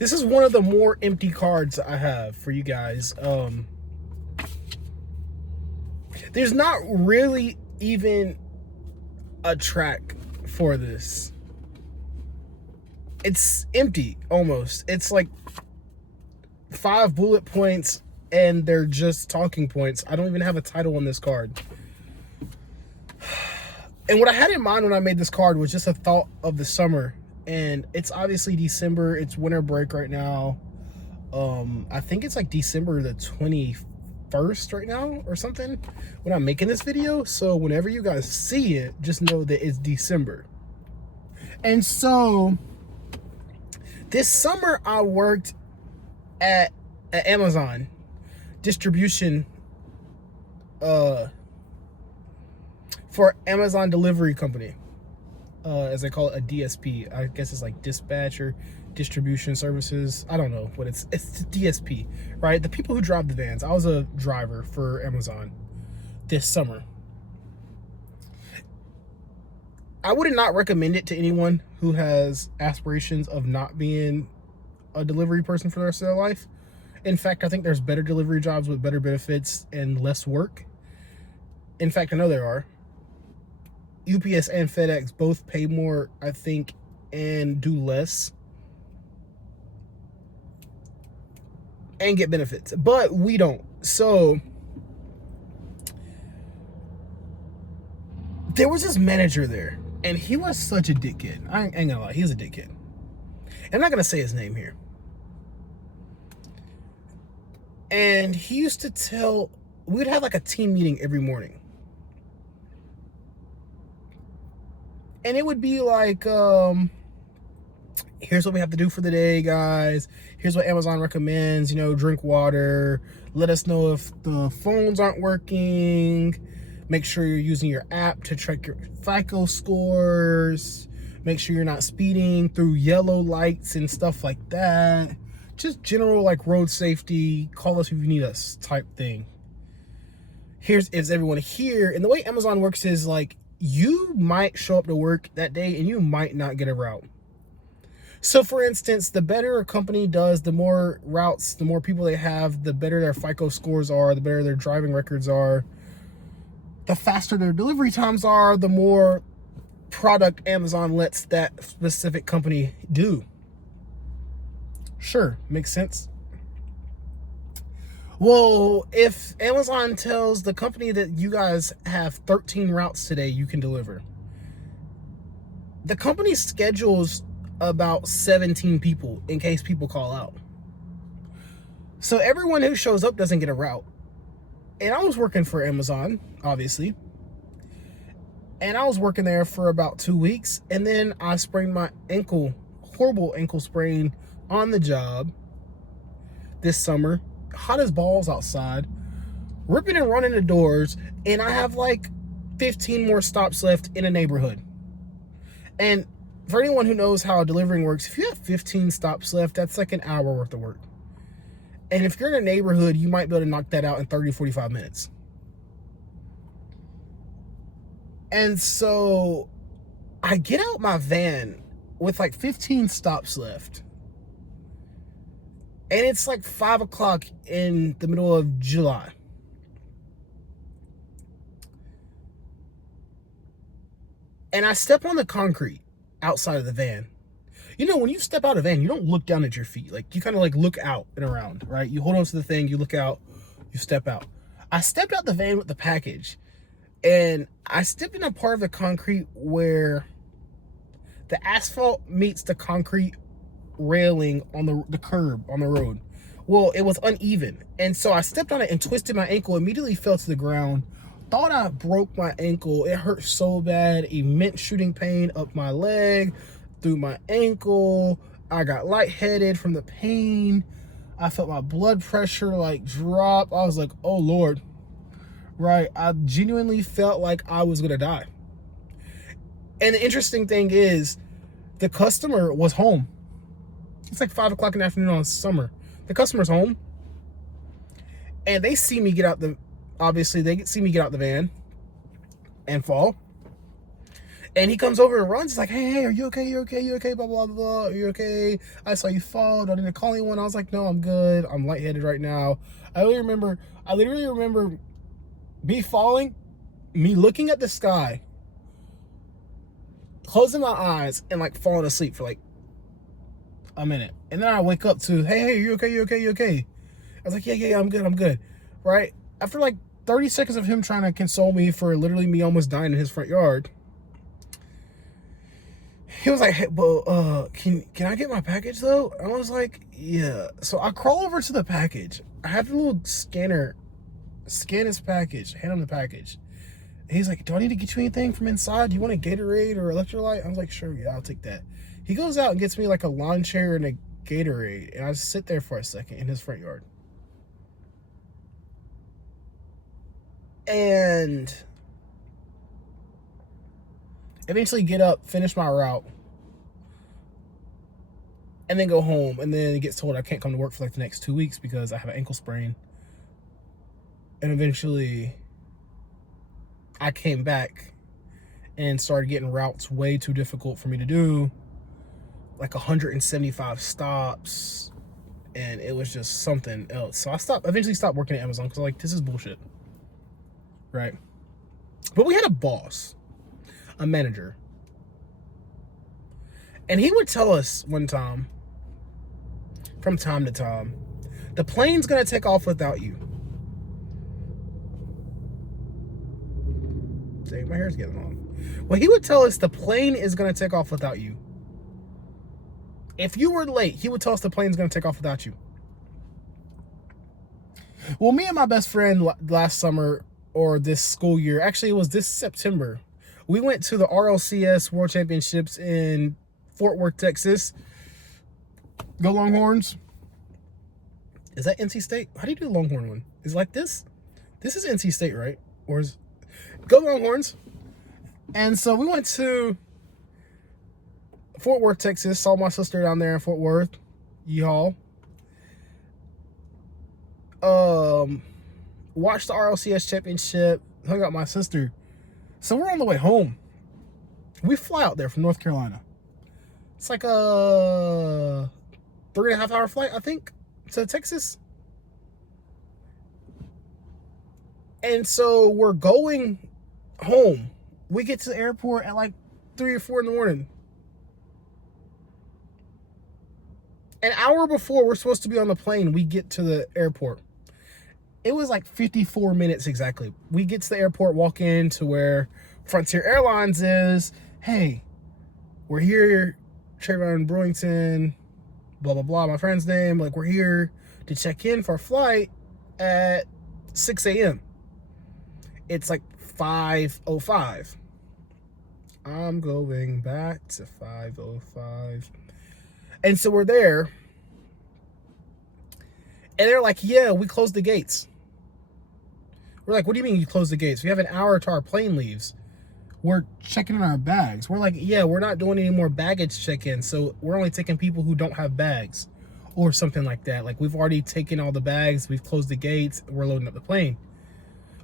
This is one of the more empty cards I have for you guys. There's not really even a track for this. It's empty almost. It's like 5 bullet points and they're just talking points. I don't even have a title on this card. And what I had in mind when I made this card was just a thought of the summer. And it's obviously December. It's winter break right now. I think it's like December the 21st right now or something when I'm making this video. So whenever you guys see it, just know that it's December. And so this summer I worked at Amazon distribution for Amazon delivery company, as they call it, a DSP. I guess it's like dispatcher distribution services. I don't know what it's DSP, right? The people who drive the vans. I was a driver for Amazon this summer. I would not recommend it to anyone who has aspirations of not being a delivery person for the rest of their life. In fact, I think there's better delivery jobs with better benefits and less work. In fact, I know there are. UPS and FedEx both pay more, I think, and do less and get benefits, but we don't. So there was this manager there, and he was such a dickhead. I ain't gonna lie, he was a dickhead. I'm not gonna say his name here. And he used to tell, we would have like a team meeting every morning. And it would be like, here's what we have to do for the day, guys. Here's what Amazon recommends, drink water. Let us know if the phones aren't working. Make sure you're using your app to track your FICO scores. Make sure you're not speeding through yellow lights and stuff like that. Just general like road safety, call us if you need us type thing. Is everyone here. And the way Amazon works is like, you might show up to work that day and you might not get a route. So for instance, the better a company does, the more routes, the more people they have, the better their FICO scores are, the better their driving records are, the faster their delivery times are, the more product Amazon lets that specific company do. Sure, makes sense. Well, if Amazon tells the company that you guys have 13 routes today you can deliver, the company schedules about 17 people in case people call out. So everyone who shows up doesn't get a route. And I was working for Amazon, obviously. And I was working there for about 2 weeks. And then I sprained my ankle, horrible ankle sprain on the job this summer. Hot as balls outside, ripping and running the doors, and I have like 15 more stops left in a neighborhood. And for anyone who knows how delivering works, if you have 15 stops left, that's like an hour worth of work. And if you're in a neighborhood, you might be able to knock that out in 30, 45 minutes. And so I get out my van with like 15 stops left. And it's like 5 o'clock in the middle of July. And I step on the concrete outside of the van. When you step out of the van, you don't look down at your feet. Like, you kind of like look out and around, right? You hold on to the thing, you look out, you step out. I stepped out the van with the package, and I stepped in a part of the concrete where the asphalt meets the concrete railing on the curb on the road. Well, it was uneven, and so I stepped on it and twisted my ankle, immediately fell to the ground, thought I broke my ankle. It hurt so bad, immense shooting pain up my leg, through my ankle. I got lightheaded from the pain. I felt my blood pressure like drop. I was like, oh Lord, right? I genuinely felt like I was gonna die. And the interesting thing is, the customer was home. It's like 5 o'clock in the afternoon on summer. The customer's home, and they see me get out the, obviously they see me get out the van and fall. And he comes over and runs. He's like, hey, are you okay? You okay? You okay? Blah, blah, blah. Are you okay? I saw you fall. Do I need to call anyone? I was like, no, I'm good. I'm lightheaded right now. I literally remember me falling, me looking at the sky, closing my eyes, and like falling asleep for like a minute. And then I wake up to, hey, you okay? You okay? You okay? I was like, yeah, I'm good. I'm good. Right? After like 30 seconds of him trying to console me for literally me almost dying in his front yard, he was like, hey, well, can I get my package though? I was like, yeah. So I crawl over to the package. I have the little scanner, scan his package, hand him the package. And he's like, do I need to get you anything from inside? Do you want a Gatorade or electrolyte? I was like, sure, yeah, I'll take that. He goes out and gets me like a lawn chair and a Gatorade. And I just sit there for a second in his front yard. And eventually get up, finish my route, and then go home. And then it gets told I can't come to work for like the next 2 weeks because I have an ankle sprain. And eventually I came back and started getting routes way too difficult for me to do, like 175 stops, and it was just something else. So I eventually stopped working at Amazon because I'm like, this is bullshit, right? But we had a boss, a manager, and he would tell us one time, from time to time, the plane's gonna take off without you. Dang, my hair's getting long. Well, he would tell us the plane is gonna take off without you. If you were late, he would tell us the plane's gonna take off without you. Well, me and my best friend last summer, or this school year, actually it was this September, we went to the RLCS World Championships in Fort Worth, Texas. Go Longhorns. Is that NC State? How do you do the Longhorn one? Is it like this? This is NC State, right? Or is... Go Longhorns. And so we went to Fort Worth, Texas. Saw my sister down there in Fort Worth. Yeehaw. Watched the RLCS championship. Hung out with my sister. So we're on the way home. We fly out there from North Carolina. It's like a 3.5 hour flight, I think, to Texas. And so we're going home. We get to the airport at like 3 or 4 in the morning. An hour before we're supposed to be on the plane, we get to the airport. It was like 54 minutes exactly. We get to the airport, walk in to where Frontier Airlines is. Hey, we're here, Trayvon Brewington, blah, blah, blah, my friend's name. Like, we're here to check in for a flight at 6 a.m. It's like 5:05. I'm going back to 5:05. And so we're there. And they're like, yeah, we closed the gates. We're like, what do you mean you closed the gates? We have an hour till our plane leaves. We're checking in our bags. We're like, yeah, we're not doing any more baggage check-in. So we're only taking people who don't have bags or something like that. Like, we've already taken all the bags. We've closed the gates. We're loading up the plane.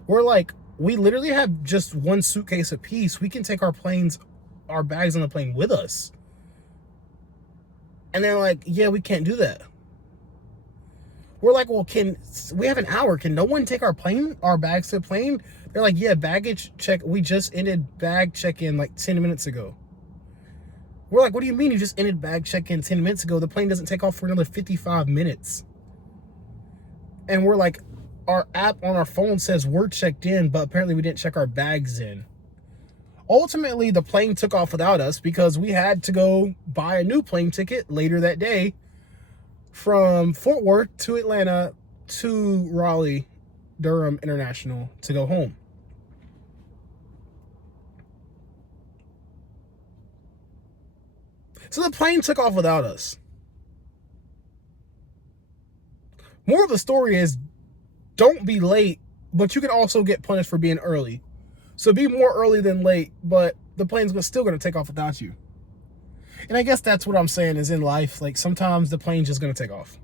We're like, we literally have just one suitcase apiece. We can take our bags on the plane with us. And they're like, yeah, we can't do that. We're like, well, we have an hour. Can no one take our bags to the plane? They're like, yeah, baggage check. We just ended bag check-in like 10 minutes ago. We're like, what do you mean you just ended bag check-in 10 minutes ago? The plane doesn't take off for another 55 minutes. And we're like, our app on our phone says we're checked in, but apparently we didn't check our bags in. Ultimately, the plane took off without us because we had to go buy a new plane ticket later that day from Fort Worth to Atlanta to Raleigh, Durham International to go home. So the plane took off without us. More of the story is, don't be late, but you can also get punished for being early. So be more early than late, but the plane's still going to take off without you. And I guess that's what I'm saying is in life, like sometimes the plane's just going to take off.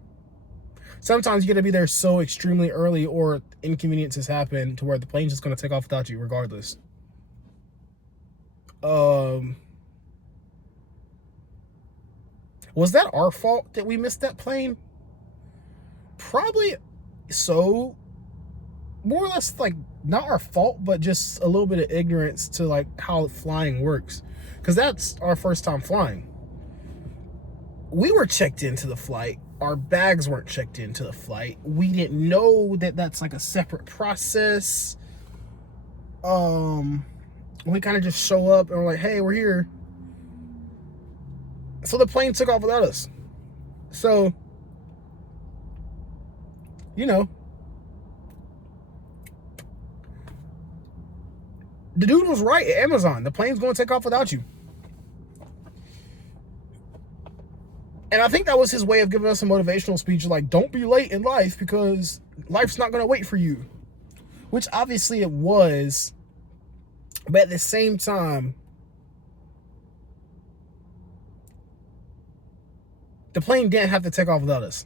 Sometimes you got to be there so extremely early or inconveniences happen to where the plane's just going to take off without you regardless. Um, was that our fault that we missed that plane? Probably so. More or less, like, not our fault, but just a little bit of ignorance to like how flying works, because that's our first time flying. We were checked into the flight. Our bags weren't checked into the flight. We didn't know that that's like a separate process. We kind of just show up and we're like, hey, we're here. So the plane took off without us. So, you know, the dude was right at Amazon. The plane's going to take off without you. And I think that was his way of giving us a motivational speech, like, don't be late in life because life's not going to wait for you. Which obviously it was. But at the same time, the plane didn't have to take off without us.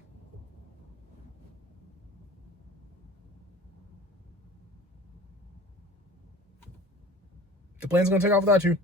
The plane's going to take off without you.